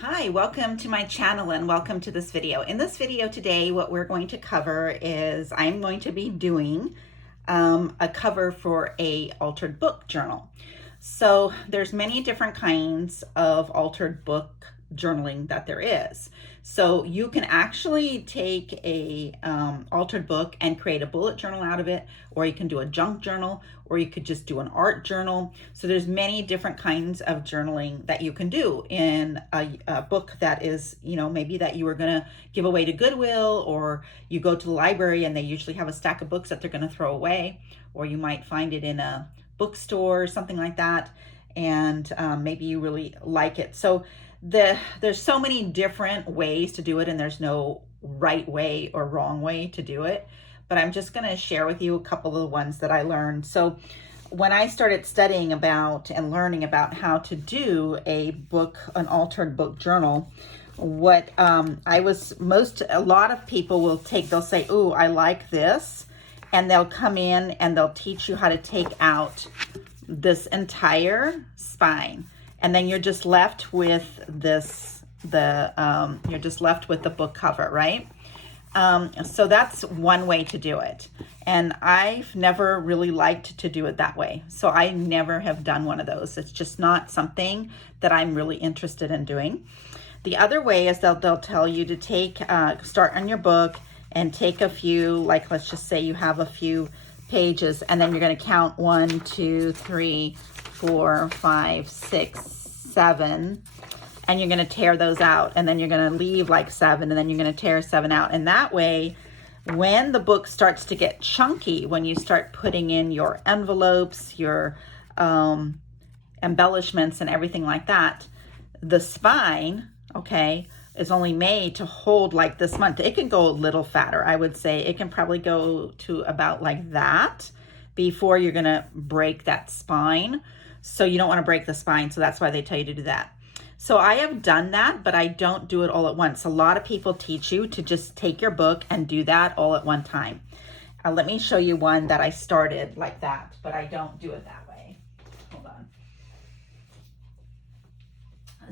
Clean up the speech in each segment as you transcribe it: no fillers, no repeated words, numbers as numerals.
Hi, welcome to my channel and welcome to this video. In this video today, what we're going to cover is I'm going to be doing a cover for a altered book journal. So there's many different kinds of altered book journaling that there is. So you can actually take a altered book and create a bullet journal out of it, or you can do a junk journal, or you could just do an art journal. So there's many different kinds of journaling that you can do in a book that is, maybe that you were gonna give away to Goodwill, or you go to the library and they usually have a stack of books that they're gonna throw away, or you might find it in a bookstore or something like that, and maybe you really like it. So there's so many different ways to do it, and there's no right way or wrong way to do it, but I'm just going to share with you a couple of the ones that I learned. So when I started studying about and learning about how to do an altered book journal, what a lot of people they'll say, "Ooh, I like this," and they'll come in and they'll teach you how to take out this entire spine, and then you're just left with you're just left with the book cover, right? So that's one way to do it, and I've never really liked to do it that way, so I never have done one of those. It's just not something that I'm really interested in doing. The other way is they'll tell you to start on your book and take a few, like let's just say you have a few pages, and then you're going to count 1, 2, 3, 4, 5, 6, 7, and you're going to tear those out, and then you're going to leave like 7, and then you're going to tear 7 out. And that way, when the book starts to get chunky, when you start putting in your envelopes, your embellishments and everything like that, the spine, okay, is only made to hold like this much. It can go a little fatter. I would say it can probably go to about like that before you're gonna break that spine. So you don't want to break the spine, so that's why they tell you to do that. So I have done that, but I don't do it all at once. A lot of people teach you to just take your book and do that all at one time. Let me show you one that I started like that, but I don't do it that way. Hold on.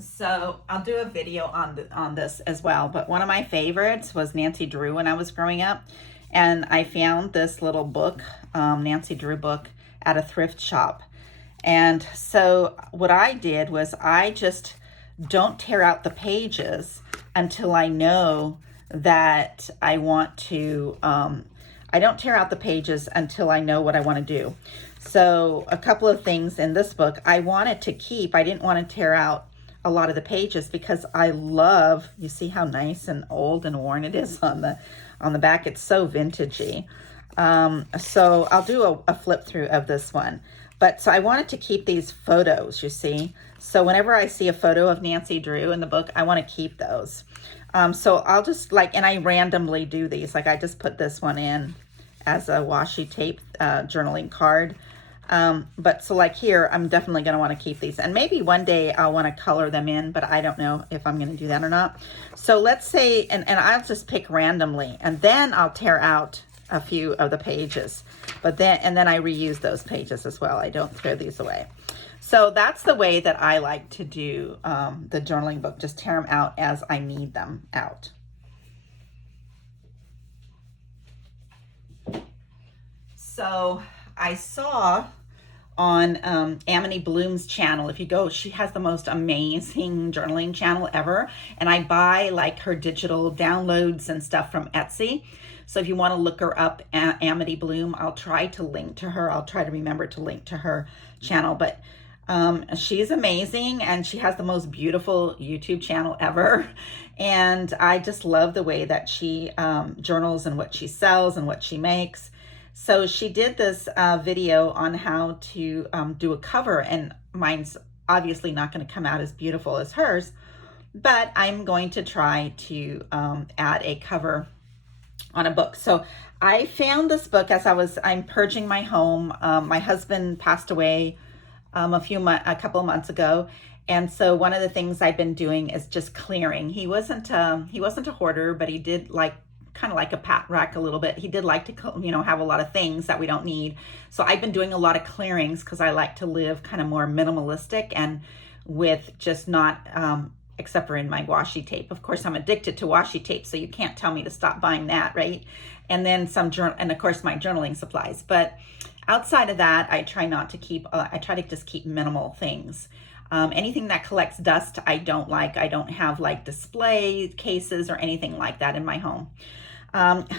So I'll do a video on this as well, but one of my favorites was Nancy Drew when I was growing up, and I found this little book, Nancy Drew book, at a thrift shop. And so what I did was I just don't tear out the pages until I know that I want to, I don't tear out the pages until I know what I want to do. So a couple of things in this book I wanted to keep. I didn't want to tear out a lot of the pages because I love, you see how nice and old and worn it is on the back. It's so vintagey. So I'll do a flip through of this one. But so I wanted to keep these photos, you see. So whenever I see a photo of Nancy Drew in the book, I want to keep those. So I'll just and I randomly do these. Like I just put this one in as a washi tape journaling card. But so like here, I'm definitely going to want to keep these, and maybe one day I'll want to color them in, but I don't know if I'm going to do that or not. So let's say, and I'll just pick randomly, and then I'll tear out a few of the pages, and then I reuse those pages as well. I don't throw these away. So that's the way that I like to do the journaling book. Just tear them out as I need them out. So I saw on Aminity Bloom's channel, if you go, she has the most amazing journaling channel ever, and I buy like her digital downloads and stuff from Etsy. So if you want to look her up, Aminity Bloom, I'll try to link to her. I'll try to remember to link to her channel, but she's amazing, and she has the most beautiful YouTube channel ever. And I just love the way that she journals and what she sells and what she makes. So she did this video on how to do a cover, and mine's obviously not going to come out as beautiful as hers, but I'm going to try to add a cover on a book. So I found this book as I'm purging my home. My husband passed away a couple of months ago, and so one of the things I've been doing is just clearing. He wasn't a hoarder, but he did kind of like a pat rack a little bit. He did like to, have a lot of things that we don't need. So I've been doing a lot of clearings because I like to live kind of more minimalistic and with just not except for in my washi tape. Of course, I'm addicted to washi tape, so you can't tell me to stop buying that, right? And then and of course my journaling supplies. But outside of that, I try not to keep, I try to just keep minimal things. Anything that collects dust, I don't like. I don't have like display cases or anything like that in my home.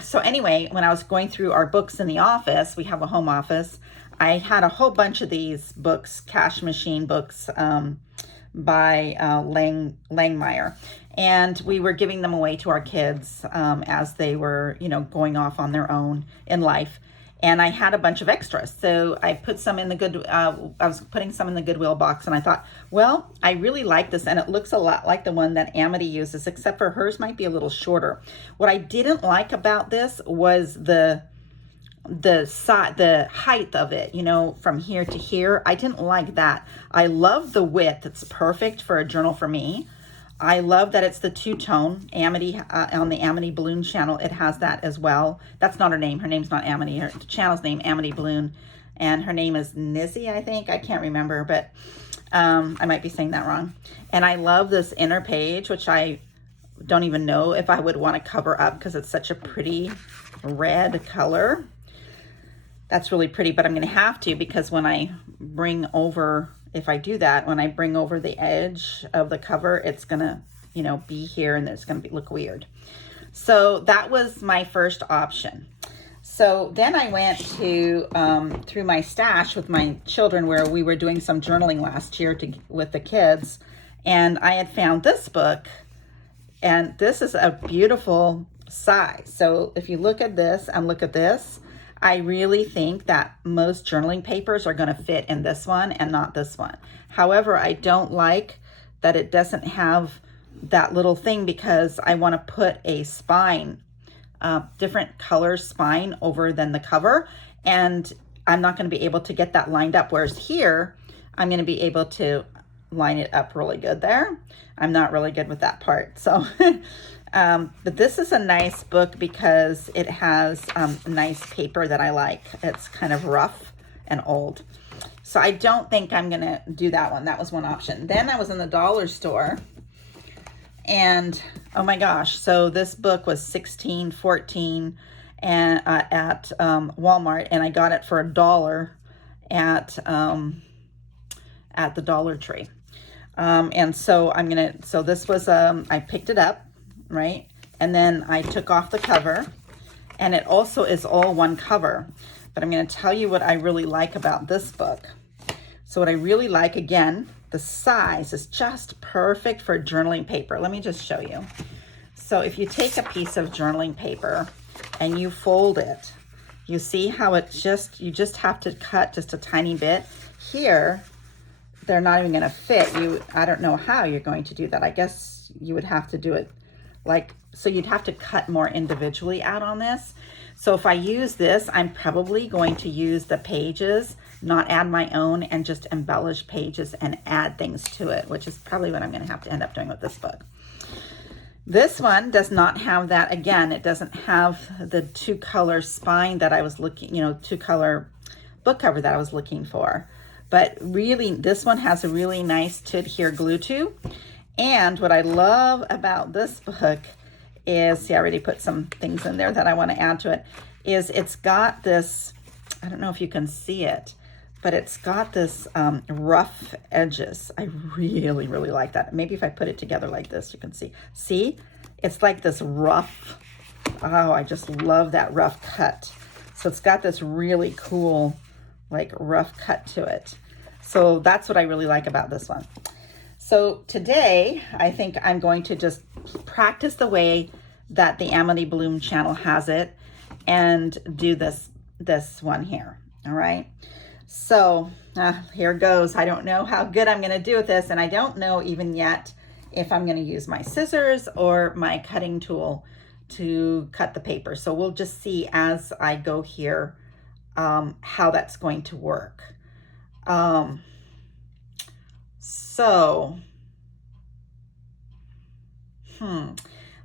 So anyway, when I was going through our books in the office, we have a home office, I had a whole bunch of these books, cash machine books, by Langmeyer, and we were giving them away to our kids as they were, you know, going off on their own in life. And I had a bunch of extras, so I put some in the I was putting some in the Goodwill box, and I thought, well, I really like this, and it looks a lot like the one that Amity uses, except for hers might be a little shorter. What I didn't like about this was the height of it, you know, from here to here. I didn't like that. I love the width. It's perfect for a journal for me. I love that it's the two-tone. Amity, on the Aminity Bloom channel, it has that as well. That's not her name. Her name's not Amity. Her channel's name, Aminity Bloom, and her name is Nizzy, I think. I can't remember, but I might be saying that wrong. And I love this inner page, which I don't even know if I would want to cover up because it's such a pretty red color. That's really pretty, but I'm going to have to, because when I bring over, if I do that, when I bring over the edge of the cover, it's going to, you know, be here, and it's going to look weird. So that was my first option. So then I went to, through my stash with my children, where we were doing some journaling last year with the kids, and I had found this book, and this is a beautiful size. So if you look at this and look at this, I really think that most journaling papers are going to fit in this one and not this one. However, I don't like that it doesn't have that little thing, because I want to put a spine, different color spine over than the cover, and I'm not going to be able to get that lined up. Whereas here, I'm going to be able to line it up really good there. I'm not really good with that part. So but this is a nice book because it has nice paper that I like. It's kind of rough and old. So I don't think I'm going to do that one. That was one option. Then I was in the dollar store, and oh my gosh, so this book was $16.14 and at Walmart, and I got it for $1 at the Dollar Tree. And so so this was, I picked it up, right? And then I took off the cover, and it also is all one cover. But I'm going to tell you what I really like about this book. So what I really like, again, the size is just perfect for journaling paper. Let me just show you. So if you take a piece of journaling paper and you fold it, you see how it's just, you just have to cut just a tiny bit. Here, they're not even going to fit. I don't know how you're going to do that. I guess you would have to do it like, so you'd have to cut more individually out on this. So if I use this, I'm probably going to use the pages, not add my own, and just embellish pages and add things to it, which is probably what I'm going to have to end up doing with this book. This one does not have that. Again, it doesn't have the two-color spine that I was looking, you know, two-color book cover that I was looking for. But really, this one has a really nice to adhere glue to. And what I love about this book is, see, I already put some things in there that I want to add to it, is it's got this, I don't know if you can see it, but it's got this rough edges. I really, really like that. Maybe if I put it together like this, you can see. See, it's like this rough, oh, I just love that rough cut. So it's got this really cool, like rough cut to it. So that's what I really like about this one. So today, I think I'm going to just practice the way that the Aminity Bloom channel has it and do this one here, all right? So here goes. I don't know how good I'm gonna do with this, and I don't know even yet if I'm gonna use my scissors or my cutting tool to cut the paper. So we'll just see as I go here how that's going to work.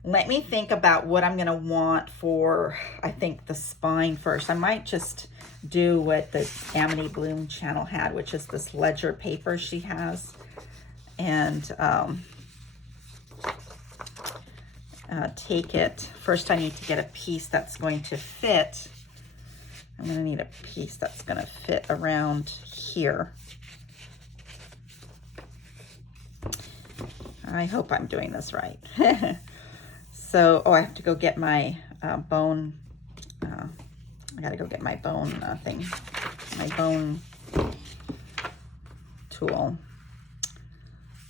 Let me think about what I'm gonna want for, I think, the spine first. I might just do what the Aminity Bloom channel had, which is this ledger paper she has. And take it. First I need to get a piece that's going to fit. I'm going to need a piece that's going to fit around here. I hope I'm doing this right. So, oh, I have to go get my bone. I got to go get my bone thing, my bone tool.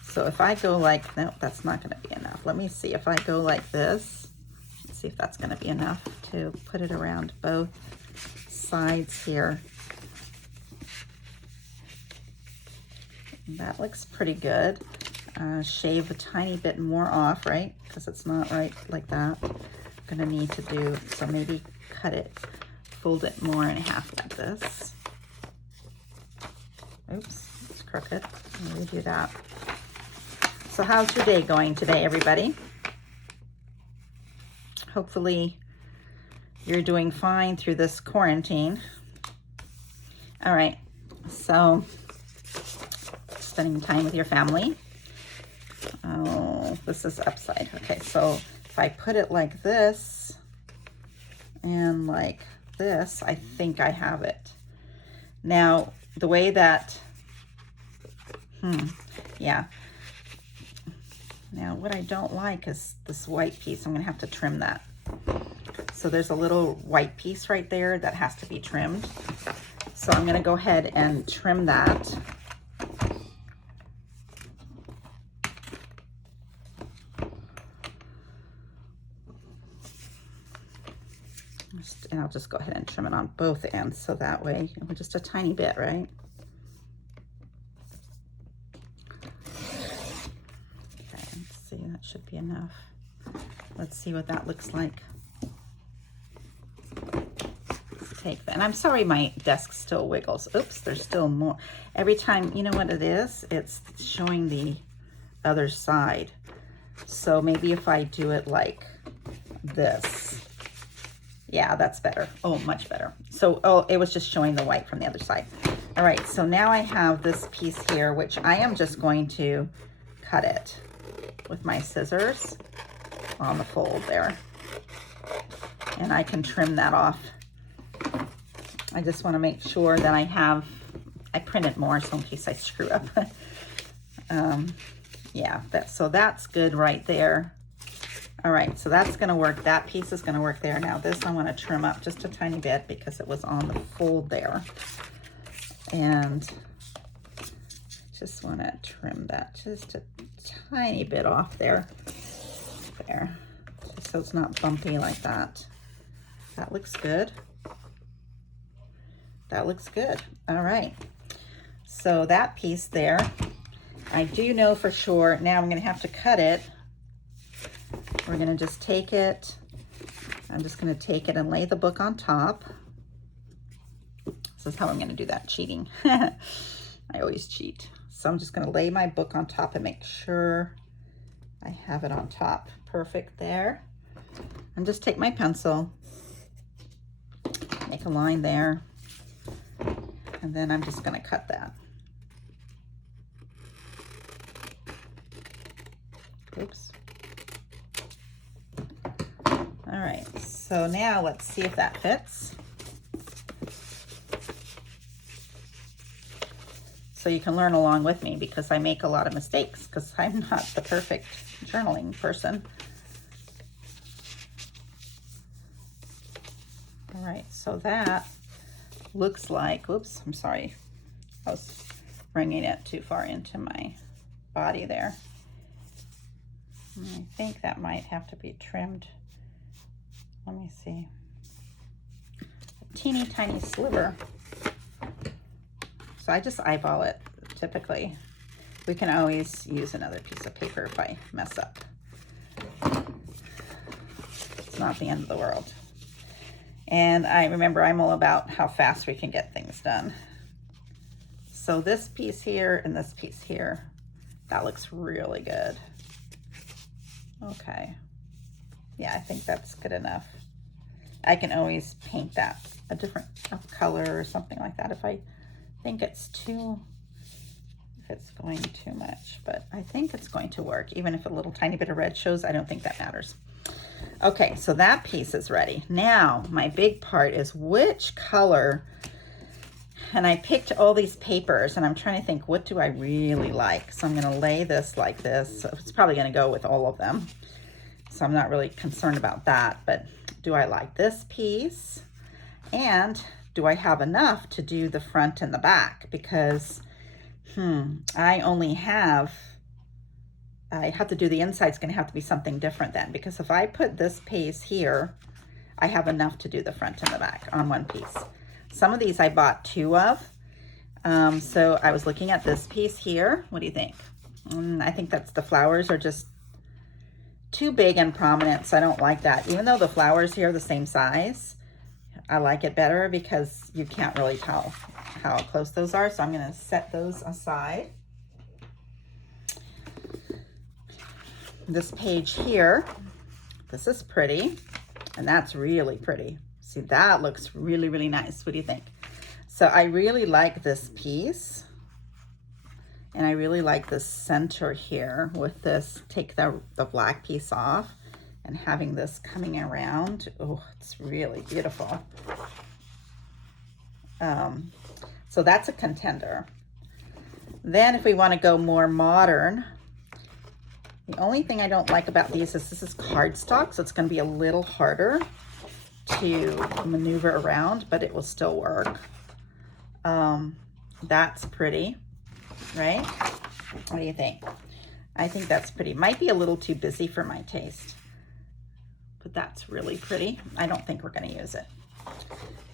So if I go like, no, that's not going to be enough. Let me see if I go like this. Let's see if that's going to be enough to put it around both sides here. That looks pretty good. Shave a tiny bit more off, right? Because it's not right like that. I'm gonna need to do, so maybe cut it, fold it more in half like this. Oops, it's crooked. Let me redo that. So how's your day going today, everybody? Hopefully you're doing fine through this quarantine. All right, so spending time with your family. Oh, this is upside. Okay, so if I put it like this and like this, I think I have it. Now, the way that, yeah. Now, what I don't like is this white piece. I'm gonna have to trim that. So there's a little white piece right there that has to be trimmed. So I'm gonna go ahead and trim that. And I'll just go ahead and trim it on both ends, so that way, just a tiny bit, right? Okay, let's see, that should be enough. Let's see what that looks like. Let's take that. And I'm sorry my desk still wiggles. Oops, there's still more. Every time, you know what it is? It's showing the other side. So maybe if I do it like this. Yeah, that's better. Oh, much better. So, oh, it was just showing the white from the other side. All right, so now I have this piece here, which I am just going to cut it with my scissors on the fold there. And I can trim that off. I just want to make sure that I print it more, so in case I screw up. Yeah, so that's good right there. All right, so that's gonna work. That piece is gonna work there. Now this I wanna trim up just a tiny bit because it was on the fold there. And just wanna trim that just a tiny bit off there. There, just so it's not bumpy like that. That looks good. That looks good. All right, so that piece there, I do know for sure, now I'm gonna have to cut it. We're gonna just take it, I'm just gonna take it and lay the book on top. This is how I'm gonna do that, cheating. I always cheat. So I'm just gonna lay my book on top and make sure I have it on top. Perfect there. And just take my pencil, make a line there, and then I'm just gonna cut that. Oops. All right, so now let's see if that fits. So you can learn along with me because I make a lot of mistakes because I'm not the perfect journaling person. All right, so that looks like, oops, I'm sorry. I was bringing it too far into my body there. And I think that might have to be trimmed. Let me see. A teeny tiny sliver. So I just eyeball it typically. We can always use another piece of paper if I mess up. It's not the end of the world. And I remember I'm all about how fast we can get things done. So this piece here and this piece here, that looks really good. Okay. Yeah, I think that's good enough. I can always paint that a different color or something like that if I think it's going too much, but I think it's going to work. Even if a little tiny bit of red shows, I don't think that matters. Okay, so that piece is ready. Now, my big part is which color, and I picked all these papers, and I'm trying to think, what do I really like? So I'm gonna lay this like this. So it's probably gonna go with all of them. So I'm not really concerned about that, but do I like this piece? And do I have enough to do the front and the back? Because, I have to do the inside. It's gonna have to be something different then, because if I put this piece here, I have enough to do the front and the back on one piece. Some of these I bought 2 of. So I was looking at this piece here. What do you think? I think that's, the flowers are just too big and prominent, so I don't like that. Even though the flowers here are the same size, I like it better because you can't really tell how close those are. So I'm gonna set those aside. This page here, this is pretty, and that's really pretty. See, that looks really, really nice. What do you think? So I really like this piece, and I really like the center here with this, take the black piece off and having this coming around. Oh, it's really beautiful. So that's a contender. Then if we want to go more modern, the only thing I don't like about these is this is cardstock, so it's going to be a little harder to maneuver around, but it will still work. That's pretty, right? What do you think? I think that's pretty. Might be a little too busy for my taste, but that's really pretty. I don't think we're going to use it.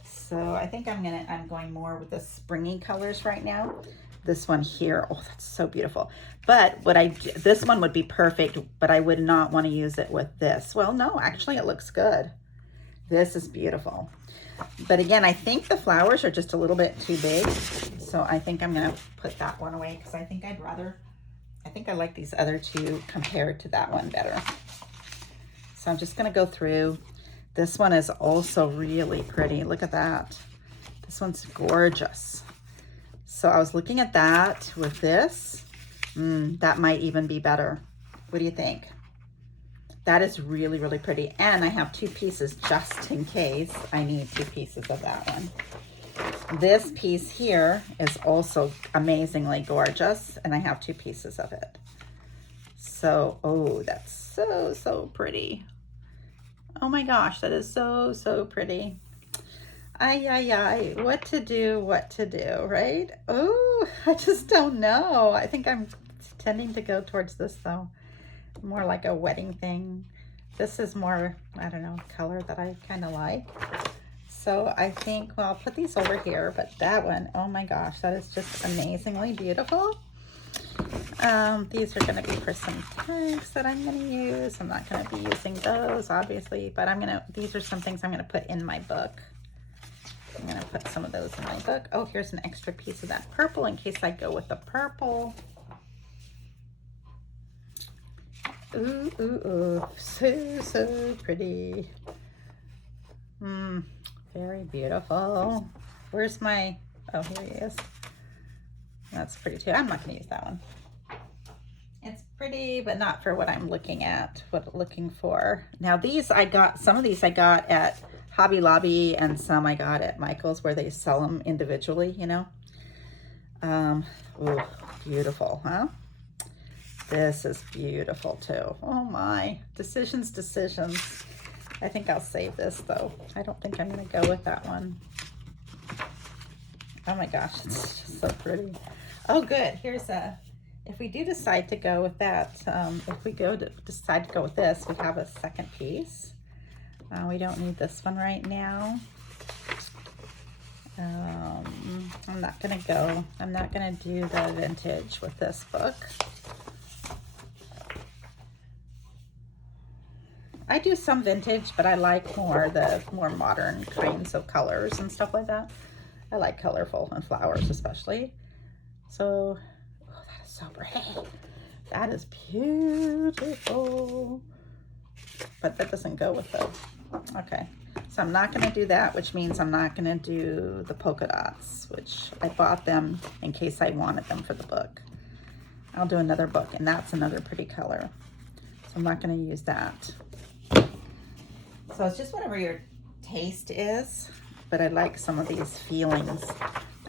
So I think I'm going more with the springy colors right now. This one here, oh, that's so beautiful. But this one would be perfect, but I would not want to use it with this. Well, no, actually it looks good. This is beautiful. But again, I think the flowers are just a little bit too big. So I think I'm gonna put that one away because I think I like these other two compared to that one better. So I'm just gonna go through. This one is also really pretty. Look at that. This one's gorgeous. So I was looking at that with this. That might even be better. What do you think? That is really, really pretty. And I have 2 pieces just in case I need 2 pieces of that one. This piece here is also amazingly gorgeous, and I have 2 pieces of it. So, oh, that's so, so pretty. Oh my gosh, that is so, so pretty. Ay, what to do, right? Oh, I just don't know. I think I'm tending to go towards this though. More like a wedding thing. This is more, I don't know, color that I kind of like. So I think, well, I'll put these over here, but that one, oh my gosh, that is just amazingly beautiful. These are gonna be for some tags that I'm gonna use. I'm not gonna be using those, obviously, but these are some things I'm gonna put in my book. I'm gonna put some of those in my book. Oh, here's an extra piece of that purple in case I go with the purple. Ooh, ooh, ooh, so, so pretty. Very beautiful. Where's my, oh, here he is. That's pretty too. I'm not gonna use that one. It's pretty, but not for what I'm looking for. Now these some of these I got at Hobby Lobby and some I got at Michael's where they sell them individually, you know. Ooh, beautiful, huh? This is beautiful too. Oh my, decisions. I think I'll save this though. I don't think I'm gonna go with that one. Oh my gosh, it's just so pretty. Oh good, here's if we do decide to go with that, if we decide to go with this, we have a second piece. We don't need this one right now. I'm not gonna do the vintage with this book. I do some vintage, but I like the more modern kinds of colors and stuff like that. I like colorful and flowers especially. So, oh, that is so pretty. That is beautiful. But that doesn't go with the, okay. So I'm not gonna do that, which means I'm not gonna do the polka dots, which I bought them in case I wanted them for the book. I'll do another book, and that's another pretty color. So I'm not gonna use that. So it's just whatever your taste is, but I like some of these feelings.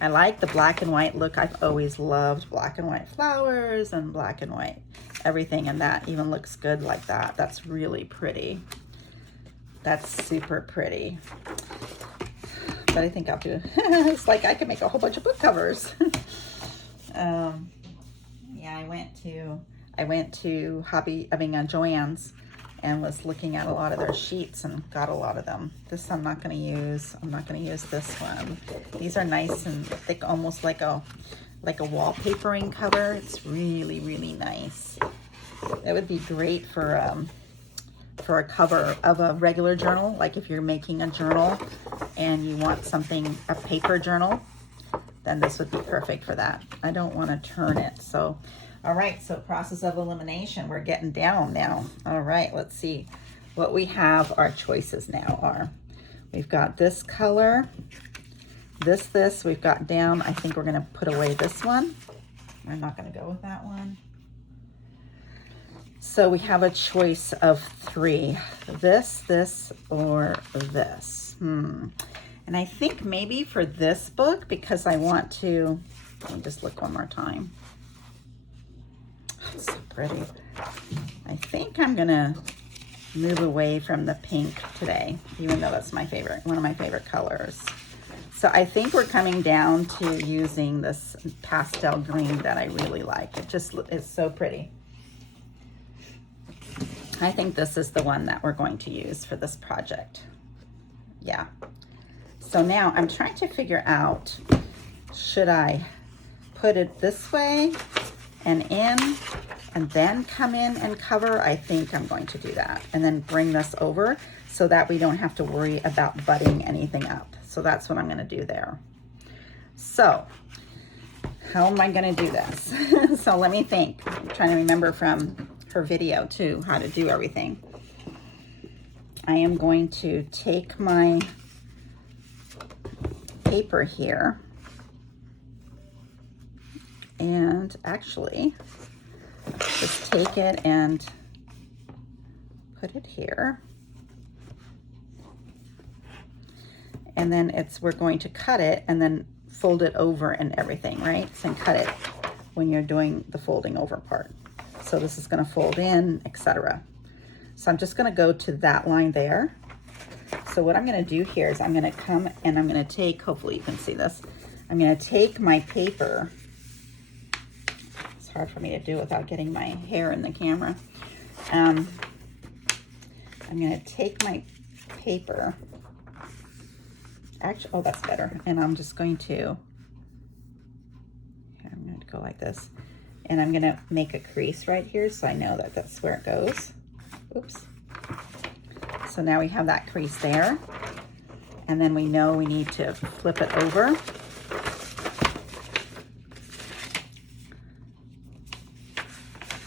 I like the black and white look. I've always loved black and white flowers and black and white everything, and that even looks good like that. That's really pretty. That's super pretty. But I think I'll do, it's like I can make a whole bunch of book covers. Yeah, I went to Joann's and was looking at a lot of their sheets and got a lot of them. This I'm not going to use. I'm not going to use this one. These are nice and thick, almost like a wallpapering cover. It's really, really nice. It would be great for a cover of a regular journal, like if you're making a journal and you want something, a paper journal, then this would be perfect for that. I don't want to turn it. So, all right, so process of elimination. We're getting down now. All right, let's see what we have. Our choices now are, we've got this color, this, we've got down. I think we're gonna put away this one. We're not gonna go with that one. So we have a choice of 3, this, or this. And I think maybe for this book, because I want to, let me just look one more time. Oh, it's so pretty. I think I'm gonna move away from the pink today, even though that's my favorite, one of my favorite colors. So I think we're coming down to using this pastel green that I really like. It just is so pretty. I think this is the one that we're going to use for this project. Yeah. So now I'm trying to figure out, should I put it this way and in and then come in and cover? I think I'm going to do that and then bring this over so that we don't have to worry about butting anything up. So that's what I'm going to do there. So how am I going to do this? So let me think. I'm trying to remember from her video too, how to do everything. I am going to take my paper here and actually just take it and put it here. And then we're going to cut it and then fold it over and everything, right? And cut it when you're doing the folding over part. So this is going to fold in, etc. So I'm just going to go to that line there. So what I'm going to do here is I'm going to come and I'm going to take, hopefully you can see this, I'm going to take my paper. It's hard for me to do without getting my hair in the camera. I'm going to take my paper. Actually, oh, that's better. And I'm just going to, here, I'm going to go like this. And I'm gonna make a crease right here so I know that that's where it goes. Oops. So now we have that crease there. And then we know we need to flip it over. So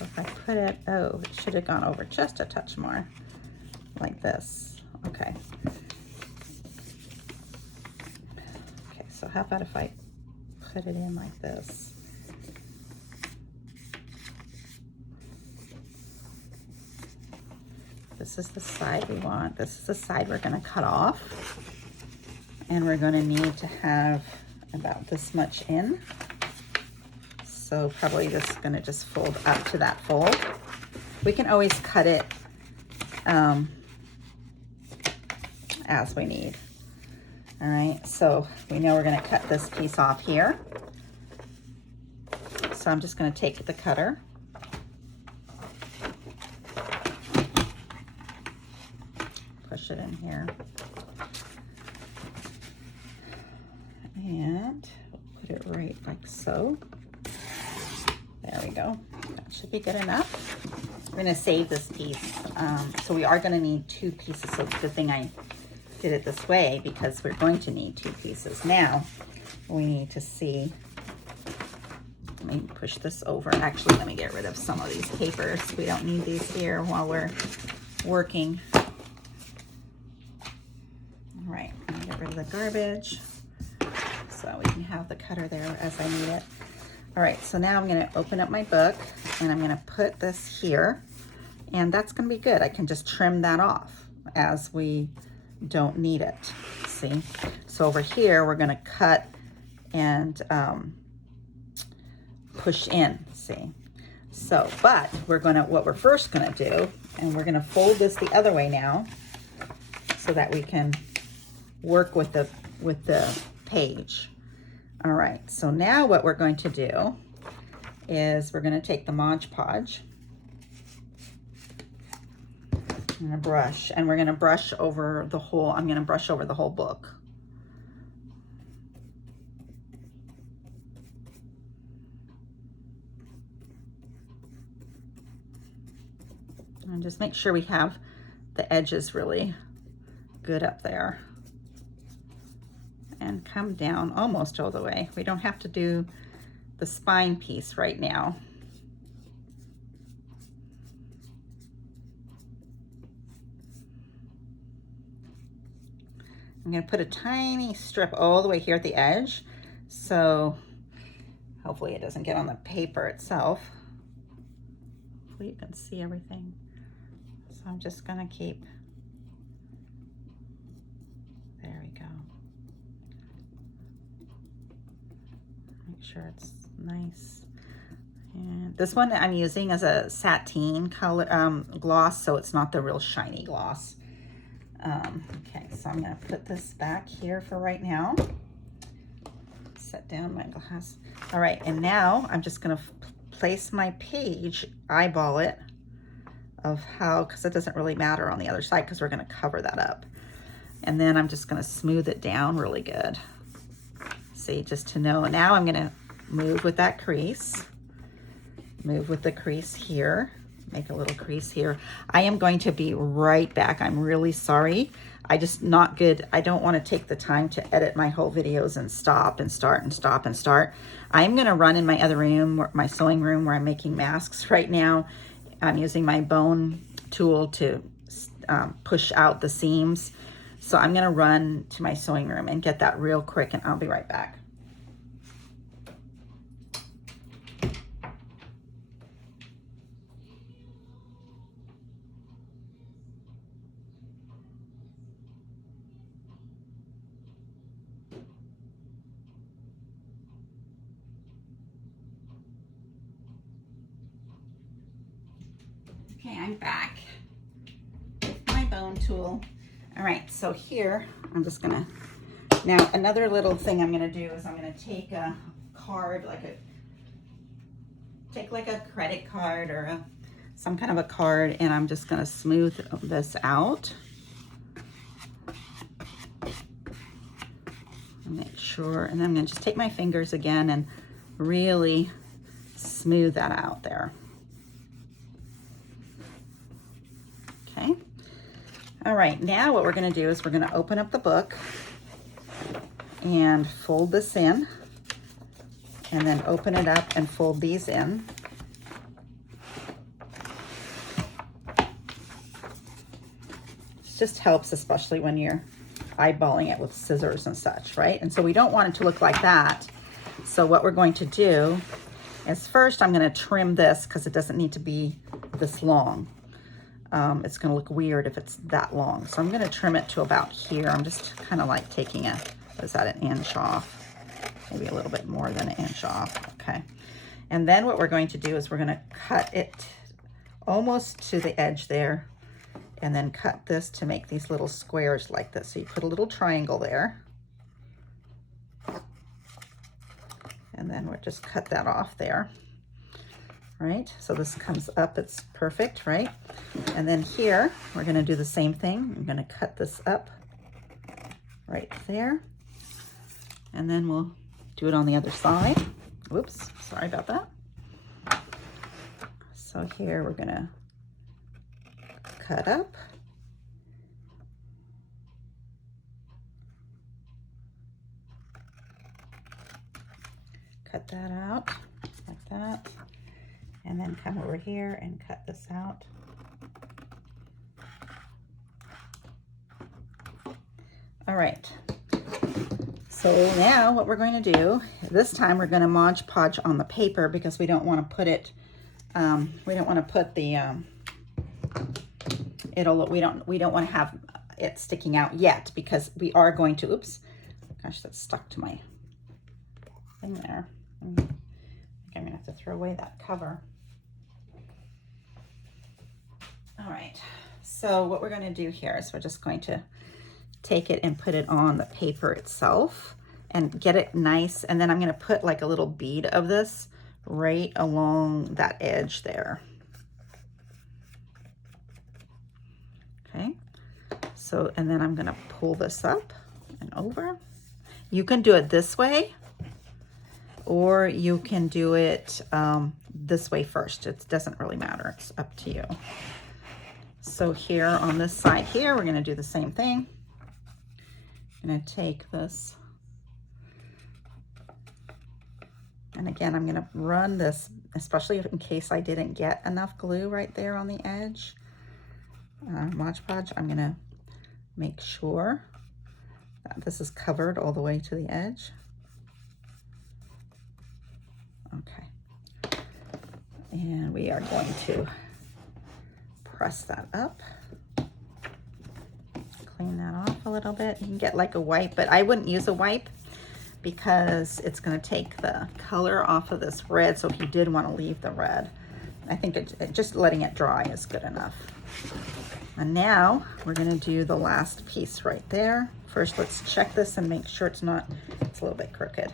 if I put it, oh, it should have gone over just a touch more, like this. Okay. Okay, so how about if I put it in like this? This is the side we want. This is the side we're going to cut off. And we're going to need to have about this much in. So probably just going to just fold up to that fold. We can always cut it as we need. All right, so we know we're going to cut this piece off here. So I'm just going to take the cutter. Push it in here and put it right like so. There we go. That should be good enough. We're going to save this piece. So we are going to need 2 pieces. So it's a good thing I did it this way because we're going to need 2 pieces. Now we need to see. Let me push this over. Actually, let me get rid of some of these papers. We don't need these here while we're working. All right, I'm gonna get rid of the garbage so we can have the cutter there as I need it. All right, so now I'm gonna open up my book and I'm gonna put this here, and that's gonna be good. I can just trim that off. as we don't need it, see? So over here, we're gonna cut and push in, see? So, but what we're first gonna do, and we're gonna fold this the other way now so that we can work with the page. All right, so now what we're going to do is we're gonna take the Mod Podge and a brush, and we're gonna brush over the whole, I'm gonna brush over the whole book. And just make sure we have the edges really good up there. And come down almost all the way. We don't have to do the spine piece right now. I'm going to put a tiny strip all the way here at the edge, so hopefully it doesn't get on the paper itself. Hopefully you can see everything. So I'm just going to keep, there we go. Make sure it's nice. And this one I'm using as a sateen color gloss, so it's not the real shiny gloss. Okay, so I'm going to put this back here for right now. Set down my glass. All right, and now I'm just going to place my page, eyeball it, of how, because it doesn't really matter on the other side because we're going to cover that up. And then I'm just going to smooth it down really good. See, just to know. Now I'm going to move with that crease. Move with the crease here. Make a little crease here. I am going to be right back. I'm really sorry. I just not good. I don't want to take the time to edit my whole videos and stop and start and stop and start. I'm going to run in my other room, my sewing room, where I'm making masks right now. I'm using my bone tool to push out the seams. So I'm going to run to my sewing room and get that real quick, and I'll be right back. Okay, I'm back with my bone tool. All right, so here, I'm just gonna, now another little thing I'm gonna do is I'm gonna take a card, take like a credit card or some kind of a card, and I'm just gonna smooth this out. Make sure, and then I'm gonna just take my fingers again and really smooth that out there. Okay. All right, now what we're going to do is we're going to open up the book and fold this in, and then open it up and fold these in. It just helps, especially when you're eyeballing it with scissors and such, right? And so we don't want it to look like that. So what we're going to do is first I'm going to trim this because it doesn't need to be this long. It's going to look weird if it's that long. So I'm going to trim it to about here. I'm just kind of like taking is that an inch off? Maybe a little bit more than an inch off. Okay. And then what we're going to do is we're going to cut it almost to the edge there, and then cut this to make these little squares like this. So you put a little triangle there. And then we'll just cut that off there. Right, so this comes up, it's perfect, right? And then here, we're gonna do the same thing. I'm gonna cut this up right there. And then we'll do it on the other side. Whoops, sorry about that. So here we're gonna cut up. Cut that out, like that. And then come over here and cut this out. All right. So now what we're going to do, this time we're going to Mod Podge on the paper because we don't want to put it, we don't want to put the we don't want to have it sticking out yet, because we are going to, oops, gosh, that's stuck to my thing there. I think I'm gonna have to throw away that cover. All right, so what we're going to do here is we're just going to take it and put it on the paper itself and get it nice, and then I'm going to put like a little bead of this right along that edge there. Okay, so, and then I'm going to pull this up and over. You can do it this way, or you can do it this way first. It doesn't really matter, it's up to you. So here on this side here, we're going to do the same thing. I'm going to take this, and again, I'm going to run this, especially in case I didn't get enough glue right there on the edge. Mod Podge, I'm going to make sure that this is covered all the way to the edge. Okay. And we are going to press that up, clean that off a little bit. You can get like a wipe, but I wouldn't use a wipe because it's going to take the color off of this red. So if you did want to leave the red, I think just letting it dry is good enough. And now we're going to do the last piece right there. First, let's check this and make sure it's a little bit crooked.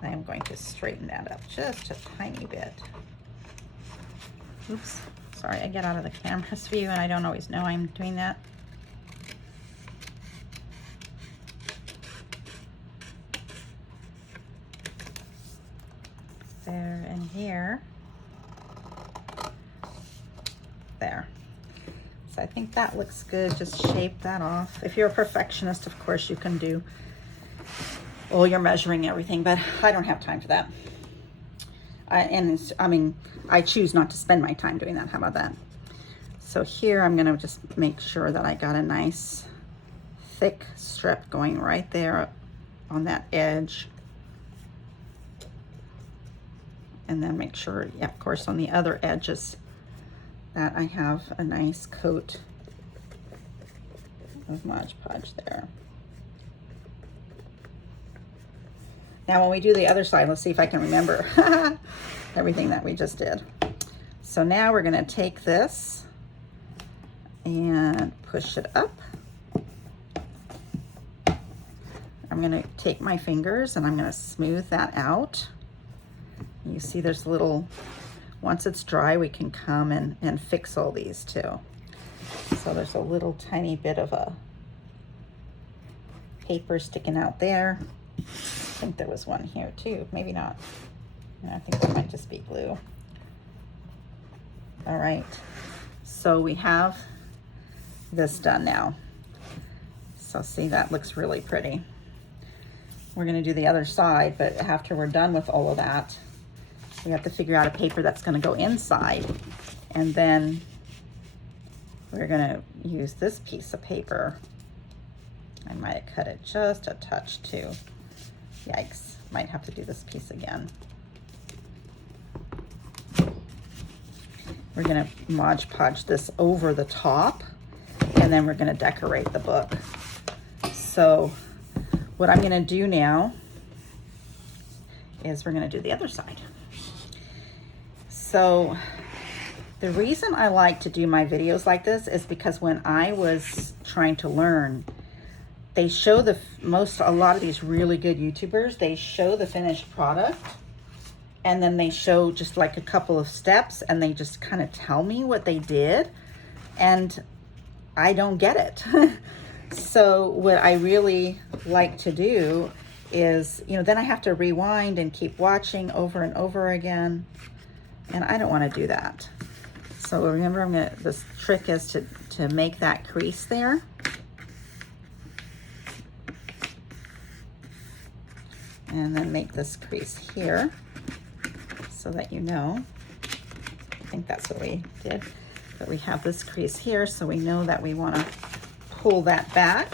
I am going to straighten that up just a tiny bit. Oops. Sorry, I get out of the camera's view and I don't always know I'm doing that. There and here. There. So I think that looks good. Just shape that off. If you're a perfectionist, of course, you can do all your measuring and everything, but I don't have time for that. I choose not to spend my time doing that. How about that? So here I'm going to just make sure that I got a nice thick strip going right there on that edge. And then make sure, yeah, of course, on the other edges that I have a nice coat of Mod Podge there. Now when we do the other side, let's see if I can remember everything that we just did. So now we're going to take this and push it up. I'm going to take my fingers and I'm going to smooth that out. You see there's little, once it's dry, we can come and fix all these too. So there's a little tiny bit of a paper sticking out there. I think there was one here too, maybe not. I think that might just be glue. All right, so we have this done now. So see, that looks really pretty. We're gonna do the other side, but after we're done with all of that, we have to figure out a paper that's gonna go inside. And then we're gonna use this piece of paper. I might have cut it just a touch too. Yikes, might have to do this piece again. We're gonna Mod Podge this over the top, and then we're gonna decorate the book. So what I'm gonna do now is we're gonna do the other side. So the reason I like to do my videos like this is because when I was trying to learn, they show a lot of these really good YouTubers, they show the finished product and then they show just like a couple of steps and they just kind of tell me what they did, and I don't get it. So what I really like to do is, then I have to rewind and keep watching over and over again, and I don't want to do that. So remember, this trick is to make that crease there. And then make this crease here so that you know. I think that's what we did. But we have this crease here, so we know that we want to pull that back,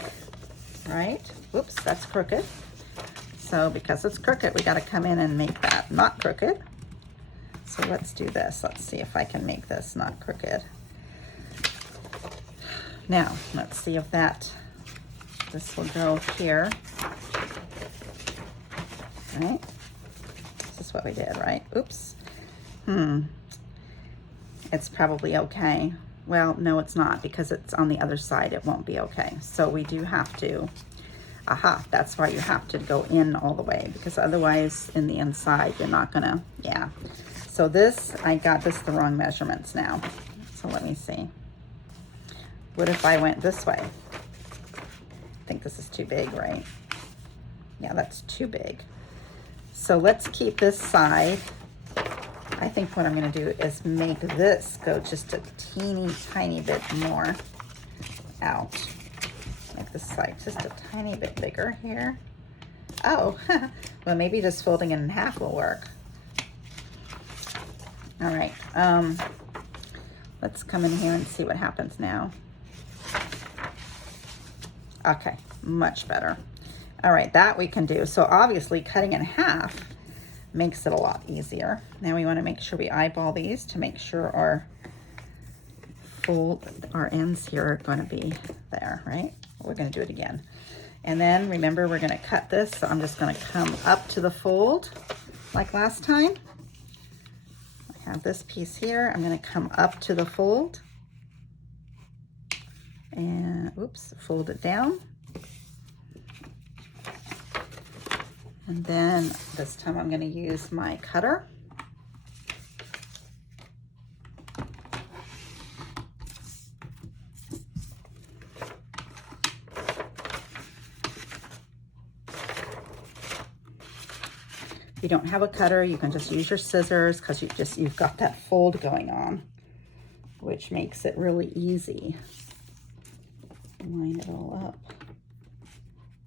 right? Whoops, that's crooked. So because it's crooked, we got to come in and make that not crooked. So let's do this. Let's see if I can make this not crooked. Now, let's see if this will go here. Right? This is what we did, right? Oops. It's probably okay. Well, no, it's not, because it's on the other side. It won't be okay. So we do have to, that's why you have to go in all the way, because otherwise in the inside, you're not gonna, yeah. So this, I got this the wrong measurements now. So let me see. What if I went this way? I think this is too big, right? Yeah, that's too big. So let's keep this side. I think what I'm gonna do is make this go just a teeny tiny bit more out. Make this side just a tiny bit bigger here. Oh, well, maybe just folding it in half will work. All right, let's come in here and see what happens now. Okay, much better. All right, that we can do. So obviously cutting in half makes it a lot easier. Now we want to make sure we eyeball these to make sure our ends here are going to be there, right? We're going to do it again. And then remember, we're going to cut this. So I'm just going to come up to the fold like last time. I have this piece here. I'm going to come up to the fold and oops, fold it down. And then this time I'm going to use my cutter. If you don't have a cutter, you can just use your scissors, because you've got that fold going on, which makes it really easy. Line it all up.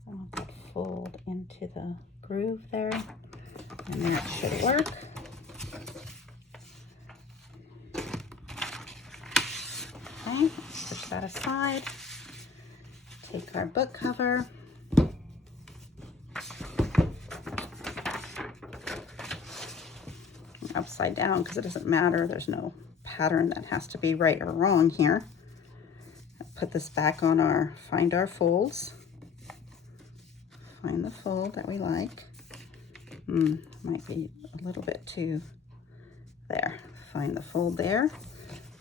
I want that fold into the groove there, and that should work. Okay, push that aside. Take our book cover. Upside down, because it doesn't matter. There's no pattern that has to be right or wrong here. Put this back on find our folds. Find the fold that we like. Might be a little bit too, there. Find the fold there,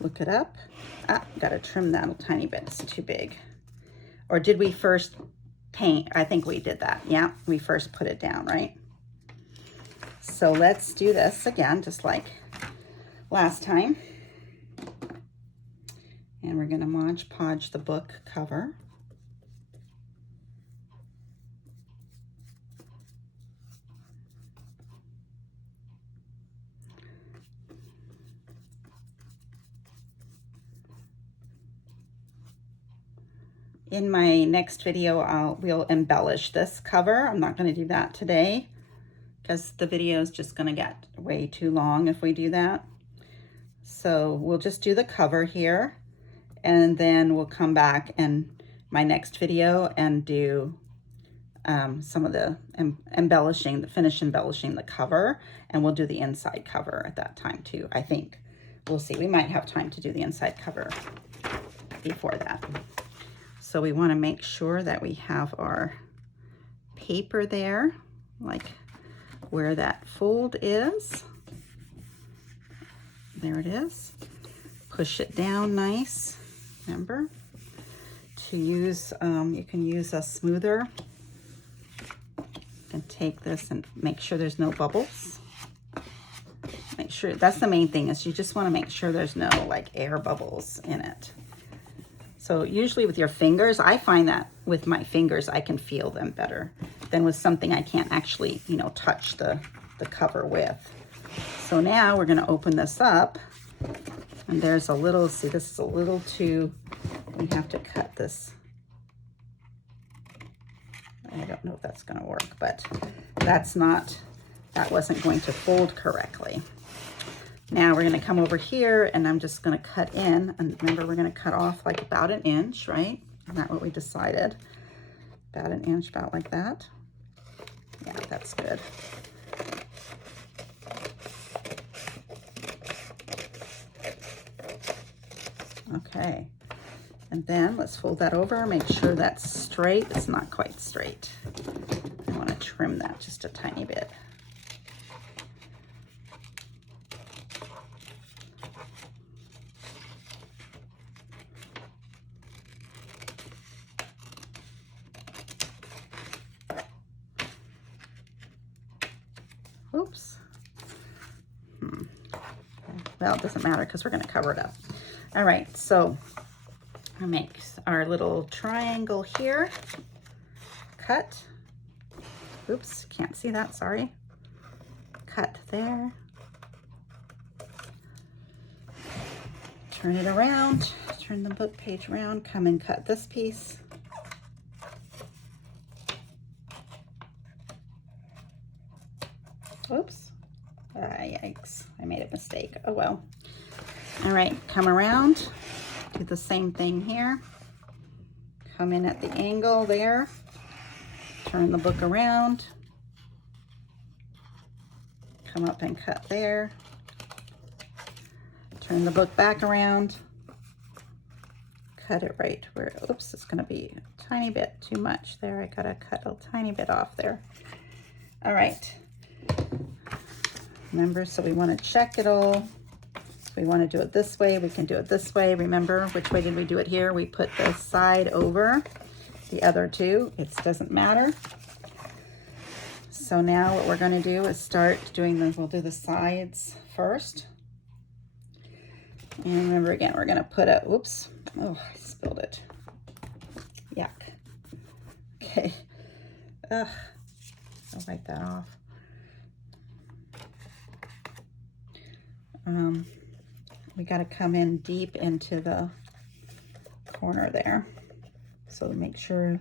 look it up. Gotta trim that a tiny bit, it's too big. Or did we first paint? I think we did that, yeah. We first put it down, right? So let's do this again, just like last time. And we're gonna Mod Podge the book cover. In my next video, we'll embellish this cover. I'm not going to do that today because the video is just going to get way too long if we do that. So we'll just do the cover here, and then we'll come back in my next video and do some of the finish embellishing the cover, and we'll do the inside cover at that time too, I think. We'll see. We might have time to do the inside cover before that. So we want to make sure that we have our paper there, like where that fold is. There it is. Push it down nice. Remember to use, you can use a smoother. You can take this and make sure there's no bubbles. Make sure, that's the main thing, is you just want to make sure there's no like air bubbles in it. So usually with your fingers, I find that with my fingers, I can feel them better than with something I can't actually, you know, touch the cover with. So now we're gonna open this up, and there's a little, see, this is a little too, we have to cut this. I don't know if that's gonna work, but that wasn't going to fold correctly. Now we're going to come over here, and I'm just going to cut in, and remember we're going to cut off like about an inch, right? Isn't that what we decided? About an inch, about like that. Yeah, that's good. Okay, And then let's fold that over, make sure that's straight. It's not quite straight. I want to trim that just a tiny bit. Oops. Well, it doesn't matter because we're going to cover it up. All right, so I'll make our little triangle here. Cut. Oops, can't see that, sorry. Cut there. Turn it around, turn the book page around, come and cut this piece. Oops. Yikes, I made a mistake. Oh well. All right, come around, do the same thing here. Come in at the angle there, turn the book around, come up and cut there, turn the book back around, cut it right where, oops, it's gonna be a tiny bit too much there. I gotta cut a tiny bit off there. All right. Remember, so we want to check it all. If we want to do it this way, we can do it this way. Remember, which way did we do it here? We put the side over the other two. It doesn't matter. So now what we're going to do is start doing the, we'll do the sides first. And remember again, we're going to put a, oops, oh, I spilled it. Yuck. Okay. Ugh. I'll wipe that off. We got to come in deep into the corner there. So make sure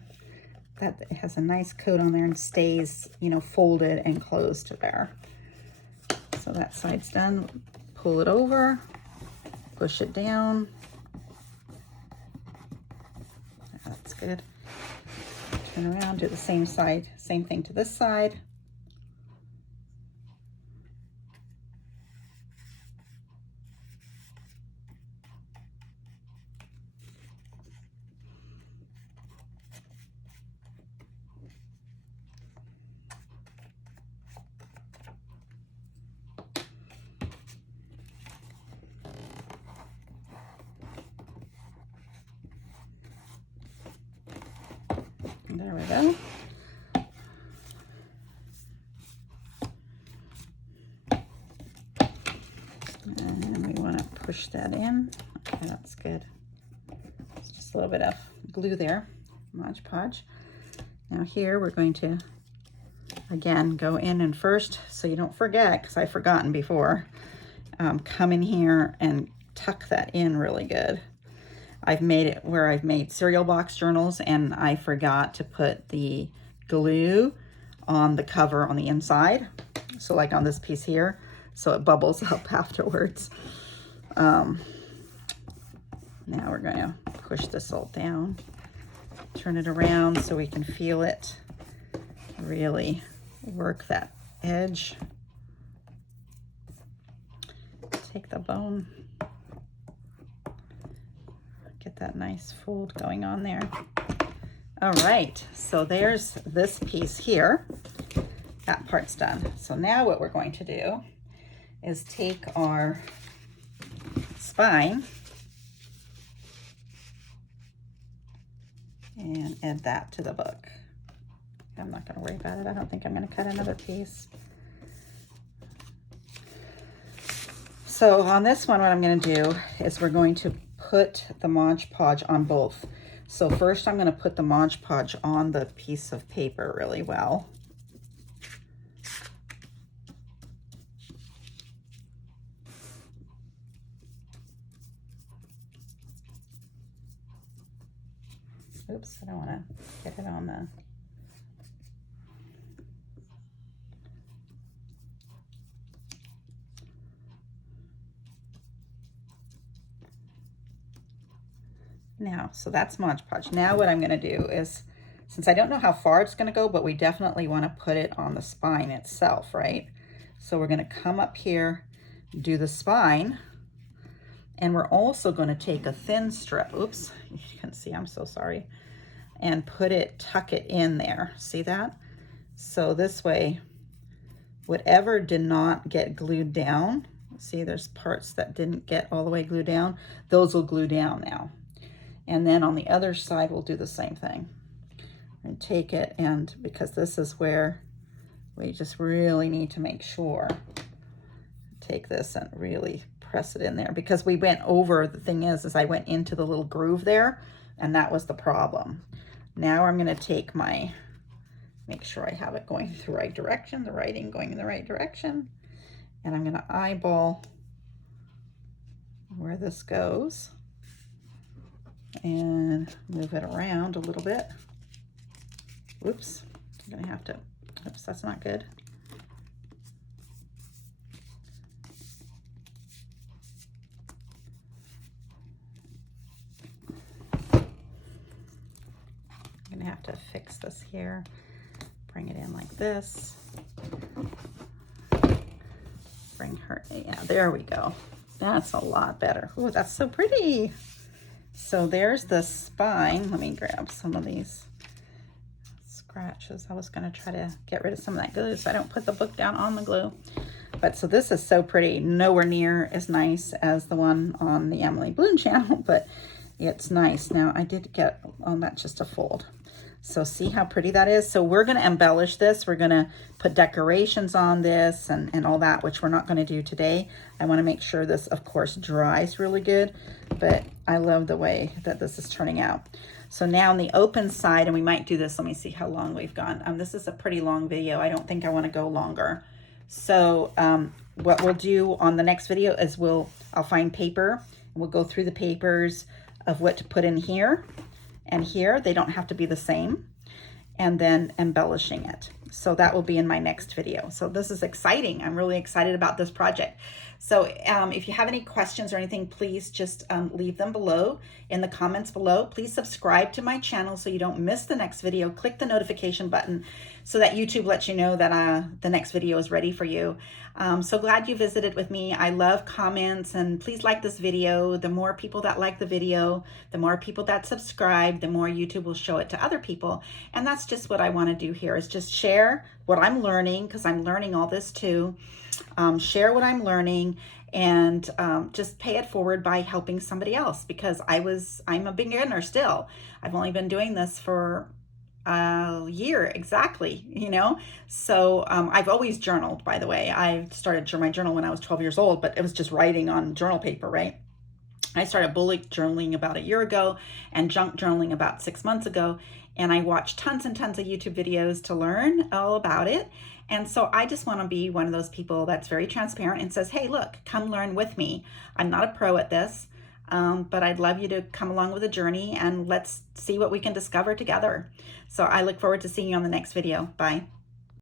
that it has a nice coat on there and stays, you know, folded and closed there. So that side's done. Pull it over, push it down. That's good. Turn around, do the same side, same thing to this side. There we go. And we want to push that in. Okay, that's good. It's just a little bit of glue there, Mod Podge. Now here we're going to, again, go in and first, so you don't forget, because I've forgotten before, come in here and tuck that in really good. I've made it where I've made cereal box journals and I forgot to put the glue on the cover on the inside. So like on this piece here, so it bubbles up afterwards. Now we're going to push this all down, turn it around so we can feel it really work that edge. Take the bone. Get that nice fold going on there. All right, so there's this piece here. That part's done. So now what we're going to do is take our spine and add that to the book. I'm not going to worry about it. I don't think I'm going to cut another piece. So on this one, what I'm going to do is we're going to put the Mod Podge on both. So first I'm going to put the Mod Podge on the piece of paper really well. Oops, I don't want to get it on the... Now, so that's Mod Podge. Now what I'm going to do is, since I don't know how far it's going to go, but we definitely want to put it on the spine itself, right? So we're going to come up here, do the spine, And we're also going to take a thin strip, oops, you can see, I'm so sorry, and tuck it in there. See that? So this way, whatever did not get glued down, see there's parts that didn't get all the way glued down, those will glue down now. And then on the other side, we'll do the same thing. And take it, and because this is where we just really need to make sure, take this and really press it in there, because we went over, the thing is I went into the little groove there, and that was the problem. Now I'm going to take make sure I have it going the right direction, the writing going in the right direction, and I'm going to eyeball where this goes and move it around a little bit. Oops, I'm going to have to, oops, that's not good. I'm going to have to fix this here. Bring it in like this. Bring her, yeah, there we go. That's a lot better. Oh, that's so pretty. So there's the spine. Let me grab some of these scratches. I was going to try to get rid of some of that glue so I don't put the book down on the glue. But so this is so pretty. Nowhere near as nice as the one on the Emily Bloom channel, but it's nice. Now I did get, oh, that's just a fold. So see how pretty that is? So we're going to embellish this. We're going to put decorations on this and all that, which we're not going to do today. I want to make sure this, of course, dries really good, but I love the way that this is turning out. So now on the open side, and we might do this, let me see how long we've gone. This is a pretty long video. I don't think I want to go longer. So what we'll do on the next video is I'll find paper, and we'll go through the papers of what to put in here and here. They don't have to be the same. And then embellishing it. So that will be in my next video. So this is exciting. I'm really excited about this project. So if you have any questions or anything, please just leave them below in the comments below. Please subscribe to my channel so you don't miss the next video. Click the notification button so that YouTube lets you know that the next video is ready for you. So glad you visited with me. I love comments, and please like this video. The more people that like the video, the more people that subscribe, the more YouTube will show it to other people. And that's just what I want to do here, is just share what I'm learning, because I'm learning all this too. Share what I'm learning, and just pay it forward by helping somebody else, because I'm a beginner still. I've only been doing this for a year exactly, you know. So I've always journaled, by the way. I started my journal when I was 12 years old, but it was just writing on journal paper, right? I started bullet journaling about a year ago and junk journaling about 6 months ago, and I watched tons and tons of YouTube videos to learn all about it. And so I just want to be one of those people that's very transparent and says, hey, look, come learn with me. I'm not a pro at this, but I'd love you to come along with the journey, and let's see what we can discover together. So I look forward to seeing you on the next video. Bye.